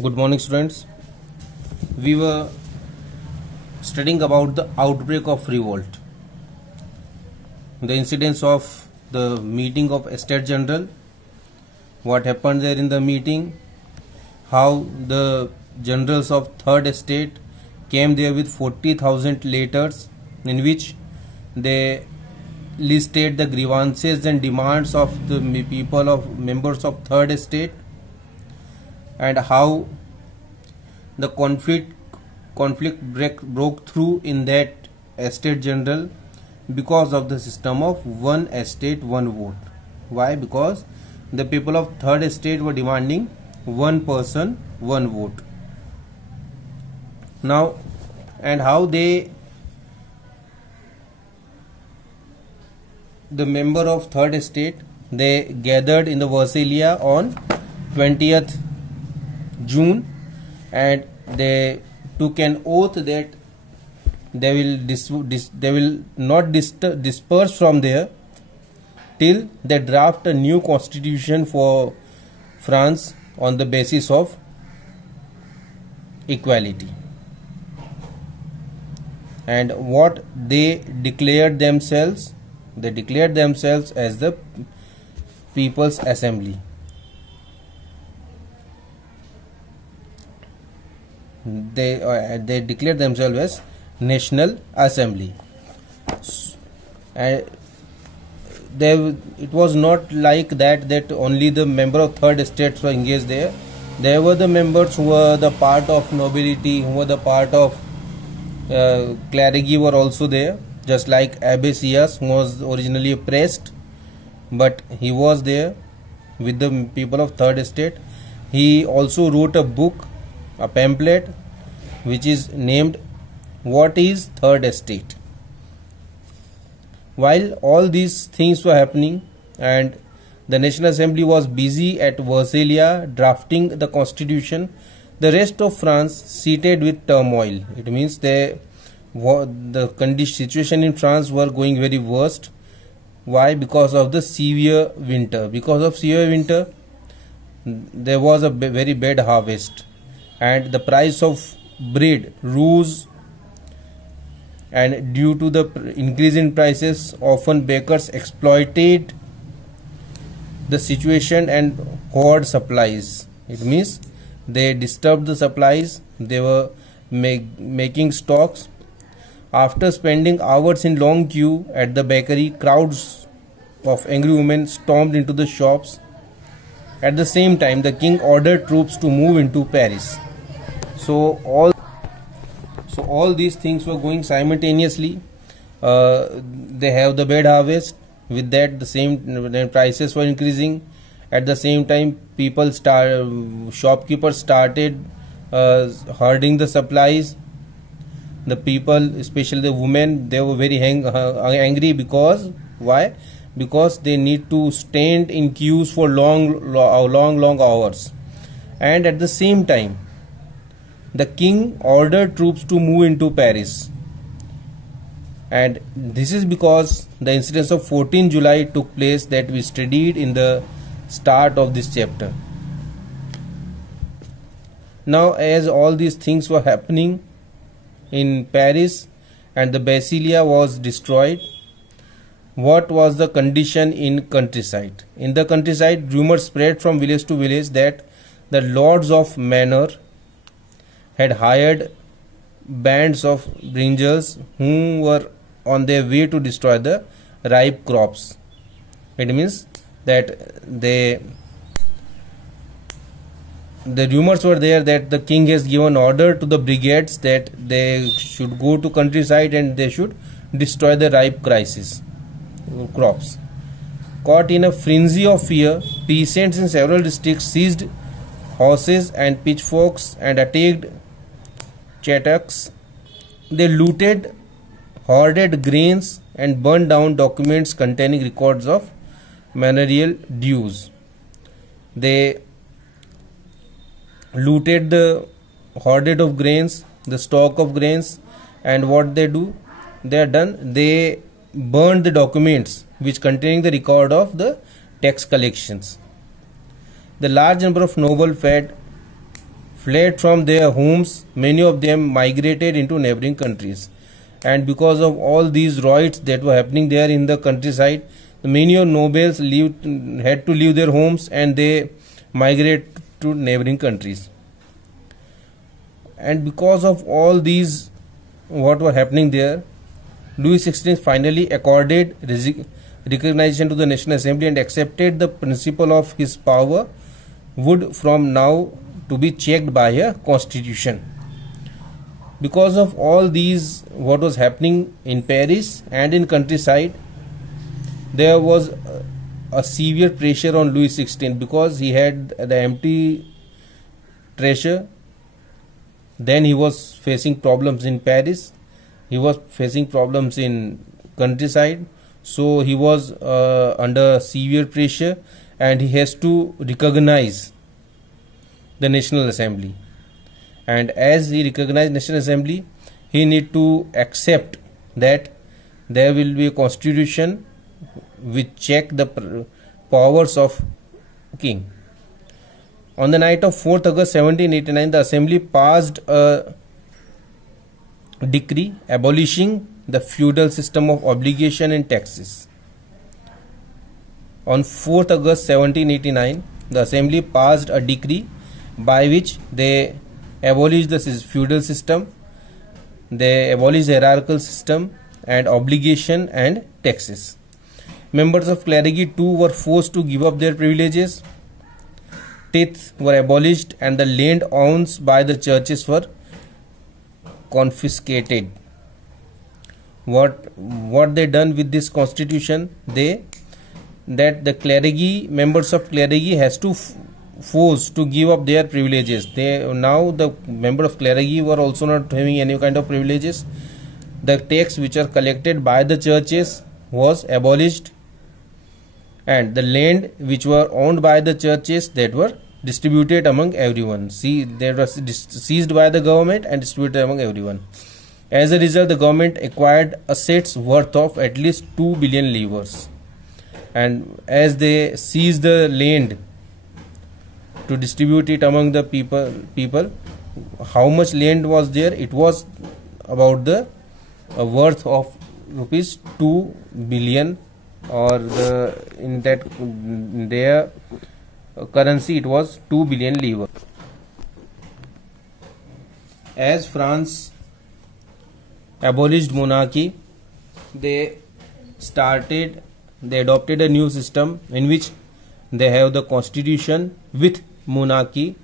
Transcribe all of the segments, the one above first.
Good morning, students. We were studying about the outbreak of revolt, the incidents of the meeting of Estate General, what happened there in the meeting, how the generals of Third Estate came there with 40,000 letters in which they listed the grievances and demands of the people of members of Third Estate, and how the conflict broke through in that Estate General because of the system of one estate one vote. Why? Because the people of Third Estate were demanding one person one vote. Now, and how the member of Third Estate, they gathered in the Versailles on 20th June, and they took an oath that they will not disperse from there till they draft a new constitution for France on the basis of equality. And what they declared themselves as the People's Assembly. They declared themselves as National Assembly, and it was not like that only the member of Third Estate were engaged there. There were the members who were the part of nobility, who were the part of clergy were also there, just like Abbe Sieyès, who was originally a priest, but he was there with the people of Third Estate. He also wrote a book, a pamphlet, which is named What is Third Estate? While all these things were happening and the National Assembly was busy at Versailles drafting the constitution, the rest of France seated with turmoil. It means the situation in France were going very worst. Why? Because of the severe winter. Because of severe winter, there was a very bad harvest, and the price of bread rose, and due to the increase in prices, often bakers exploited the situation and hoard supplies. It means they disturbed the supplies, they were making stocks. After spending hours in long queue at the bakery, crowds of angry women stormed into the shops. At the same time, the king ordered troops to move into Paris. So all these things were going simultaneously. They have the bad harvest. With that, the prices were increasing. At the same time, shopkeepers started hoarding the supplies. The people, especially the women, they were very angry because why? Because they need to stand in queues for long hours. And at the same time, the king ordered troops to move into Paris. And this is because the incidents of 14 July took place that we studied in the start of this chapter. Now, as all these things were happening in Paris and the Bastille was destroyed, what was the condition in countryside? In the countryside, rumors spread from village to village that the lords of manor had hired bands of bringers who were on their way to destroy the ripe crops. It means that the rumors were there that the king has given order to the brigades that they should go to countryside and they should destroy the ripe crops. Caught in a frenzy of fear, peasants in several districts seized horses and pitchforks and attacked chattaks. They looted, hoarded grains, and burned down documents containing records of manorial dues. They looted the hoarded of grains, the stock of grains, and what they do? They burned the documents which containing the record of the tax collections. The large number of nobles fled from their homes. Many of them migrated into neighboring countries, and because of all these riots that were happening there in the countryside, many of nobles had to leave their homes and they migrate to neighboring countries. And because of all these what were happening there, Louis XVI finally accorded recognition to the National Assembly and accepted the principle of his power would from now to be checked by a constitution. Because of all these what was happening in Paris and in countryside, there was a severe pressure on Louis XVI because he had the empty treasure. Then he was facing problems in Paris, he was facing problems in countryside, so he was under severe pressure and he has to recognize the National Assembly. And as he recognized National Assembly, he need to accept that there will be a constitution which check the powers of king. On the night of 4th August 1789, the Assembly passed a decree abolishing the feudal system of obligation and taxes. On 4th August 1789, the Assembly passed a decree by which they abolished the feudal system, they abolished the hierarchical system and obligation and taxes. Members of clergy too were forced to give up their privileges. Tithes were abolished and the land owned by the churches were confiscated. What they done with this constitution? That the clergy, members of clergy has to forced to give up their privileges. Now the member of clergy were also not having any kind of privileges. The tax which are collected by the churches was abolished, and the land which were owned by the churches that were distributed among everyone. See, they were seized by the government and distributed among everyone. As a result, the government acquired assets worth of at least 2 billion livres. And as they seized the land to distribute it among the people, how much land was there? It was about the worth of rupees 2 billion, or in their currency it was 2 billion livres. As France abolished monarchy, they adopted a new system in which they have the constitution with monarchy,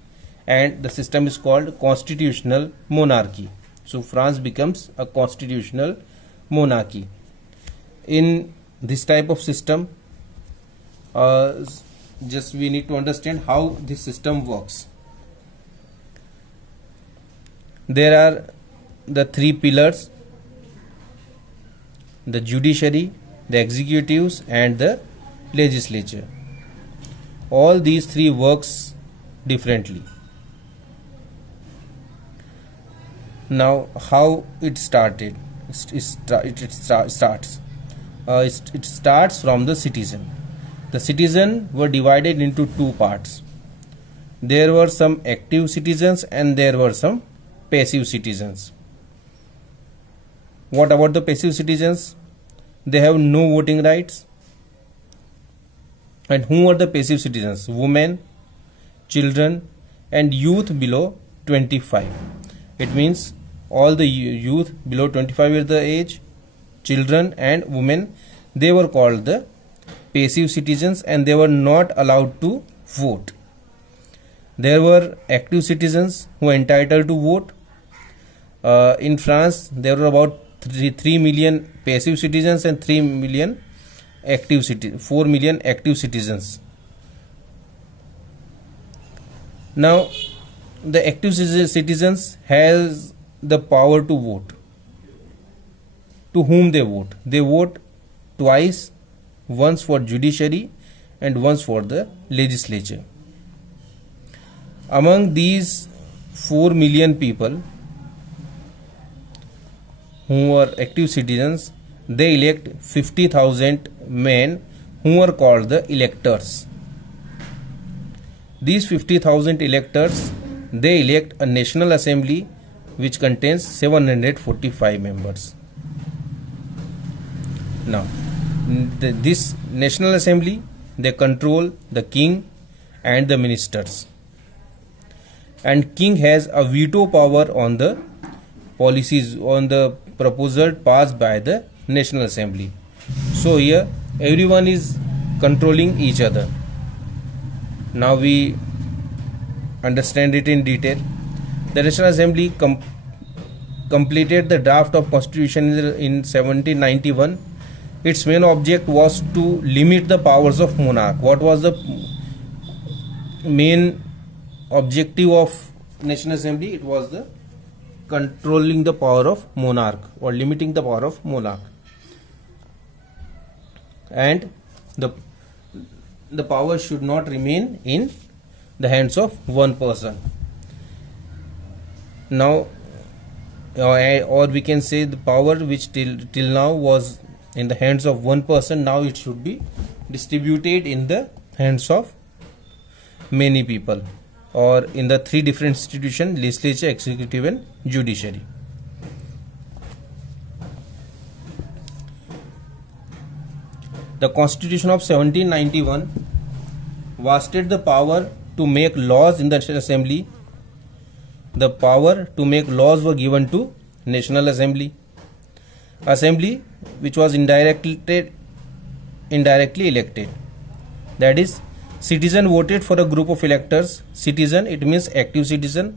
and the system is called constitutional monarchy. So France becomes a constitutional monarchy. In this type of system, just we need to understand how this system works. There are the 3 pillars: the judiciary, the executives and the legislature. All these 3 works differently. Now, how it started? It starts from the citizen. The citizen were divided into 2 parts. There were some active citizens and there were some passive citizens. What about the passive citizens? They have no voting rights. And who are the passive citizens? Women, children and youth below 25. It means all the youth below 25 years the age, children and women, they were called the passive citizens and they were not allowed to vote. There were active citizens who were entitled to vote. In France, there were about 3 million passive citizens and 4 million active citizens. Now, the active citizens has the power to vote. To whom they vote? They vote twice, once for judiciary and once for the legislature. Among these 4 million people who are active citizens, they elect 50,000 men who are called the electors. These 50,000 electors, they elect a National Assembly which contains 745 members. Now, this National Assembly, they control the king and the ministers, and king has a veto power on the policies, on the proposal passed by the National Assembly. So here everyone is controlling each other. Now we understand it in detail. The National Assembly completed the draft of Constitution in 1791. Its main object was to limit the powers of monarch. What was the main objective of National Assembly? It was the controlling the power of monarch, or limiting the power of monarch, and the power should not remain in the hands of one person. Now, or we can say the power which till now was in the hands of one person, now it should be distributed in the hands of many people, or in the three different institutions: legislature, executive and judiciary. The Constitution of 1791 vested the power to make laws in the National Assembly. The power to make laws were given to National Assembly, which was indirectly elected. That is, citizen voted for a group of electors. Citizen, it means active citizen.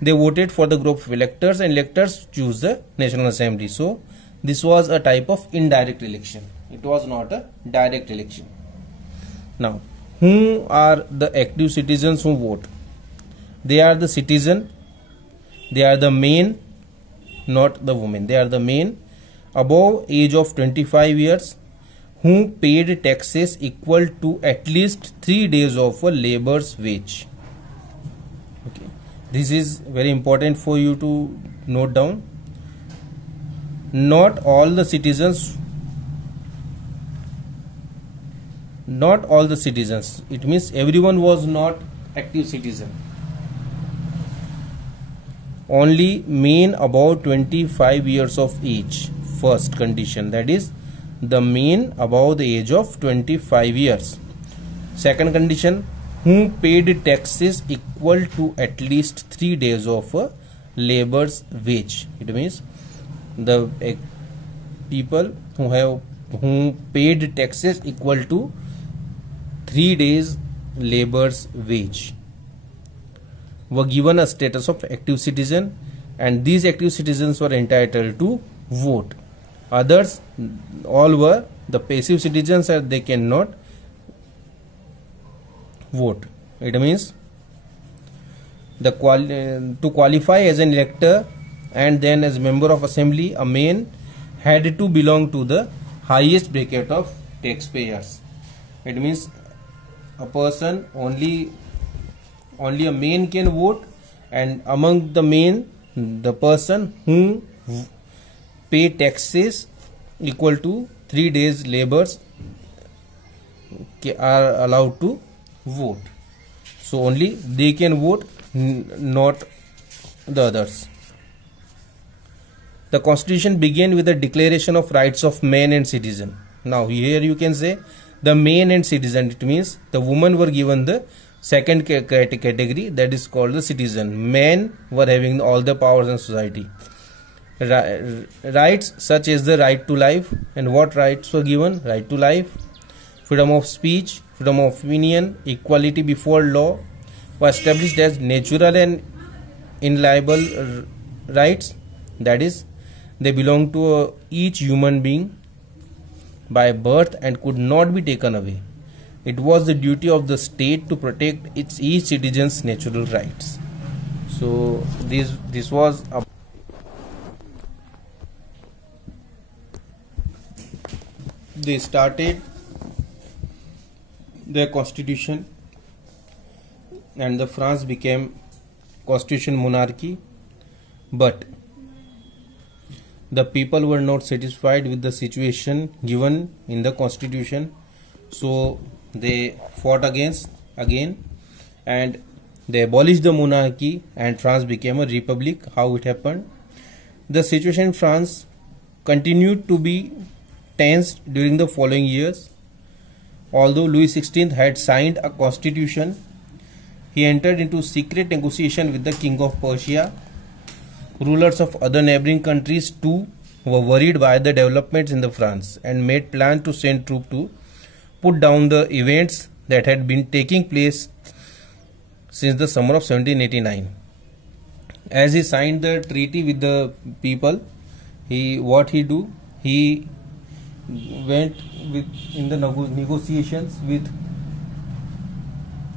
They voted for the group of electors, and electors choose the National Assembly. So this was a type of indirect election. It was not a direct election. Now, who are the active citizens who vote? They are the citizen. They are the men, not the women. They are the men above age of 25 years who paid taxes equal to at least 3 days of a labor's wage. Okay, this is very important for you to note down. Not all the citizens, it means everyone was not active citizen. Only men above 25 years of age, first condition, that is the men above the age of 25 years. Second condition, who paid taxes equal to at least 3 days of a labor's wage. It means the people who paid taxes equal to 3 days labor's wage were given a status of active citizen, and these active citizens were entitled to vote. Others all were the passive citizens, and they cannot vote. It means to qualify as an elector and then as member of assembly, a man had to belong to the highest bracket of taxpayers. It means a person, only a man can vote, and among the men, the person who pay taxes equal to 3 days labors are allowed to vote. So only they can vote, not the others. The Constitution began with the Declaration of Rights of Man and Citizen. Now here you can say the man and citizen. It means the women were given the second category, that is called the citizen. Men were having all the powers in society. Rights such as the right to life. And what rights were given? Right to life, freedom of speech, freedom of opinion, equality before law were established as natural and inalienable rights. That is, they belong to each human being by birth and could not be taken away. It was the duty of the state to protect each citizen's natural rights. So this was a they started their constitution, and the France became constitution monarchy, but the people were not satisfied with the situation given in the constitution, so they fought again, and They abolished the monarchy and France became a republic. How it happened? The situation in France continued to be tense during the following years. Although Louis XVI had signed a constitution, he entered into secret negotiation with the King of Persia. Rulers of other neighboring countries too were worried by the developments in the France and made plans to send troops to put down the events that had been taking place since the summer of 1789. As he signed the treaty with the people, he went in the negotiations with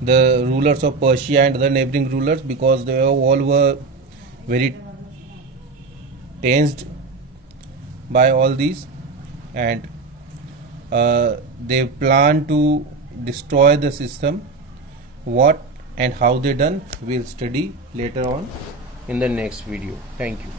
the rulers of Persia and other neighboring rulers, because they all were very tensed by all these, and they plan to destroy the system. What and how they done, we'll study later on in the next video. Thank you.